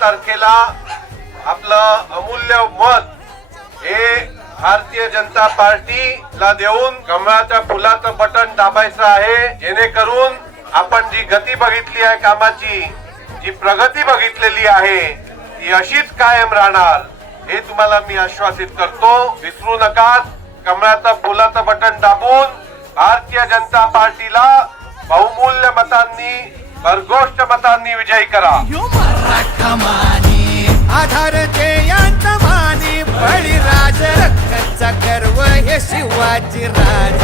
तारखेला आपलं अमूल्य मत हे भारतीय जनता पार्टीला देऊन कमळाच्या फुलाचं बटन दाबायचं आहे, जेणेकरून आपण जी गती बघितली आहे कामाची, जी प्रगती बघितलेली आहे ती अशीच कायम राहणार हे तुम्हाला मी आश्वासित करतो। विसरू नका, कमळाचं फुलाचं बटन दाबून भारतीय जनता पार्टीला बहुमूल्य मतांनी, भरघोष मतांनी विजयी करा। आधार जयांचा मानी बळीराज रक्ताचा गर्व हे शिवाजी राज।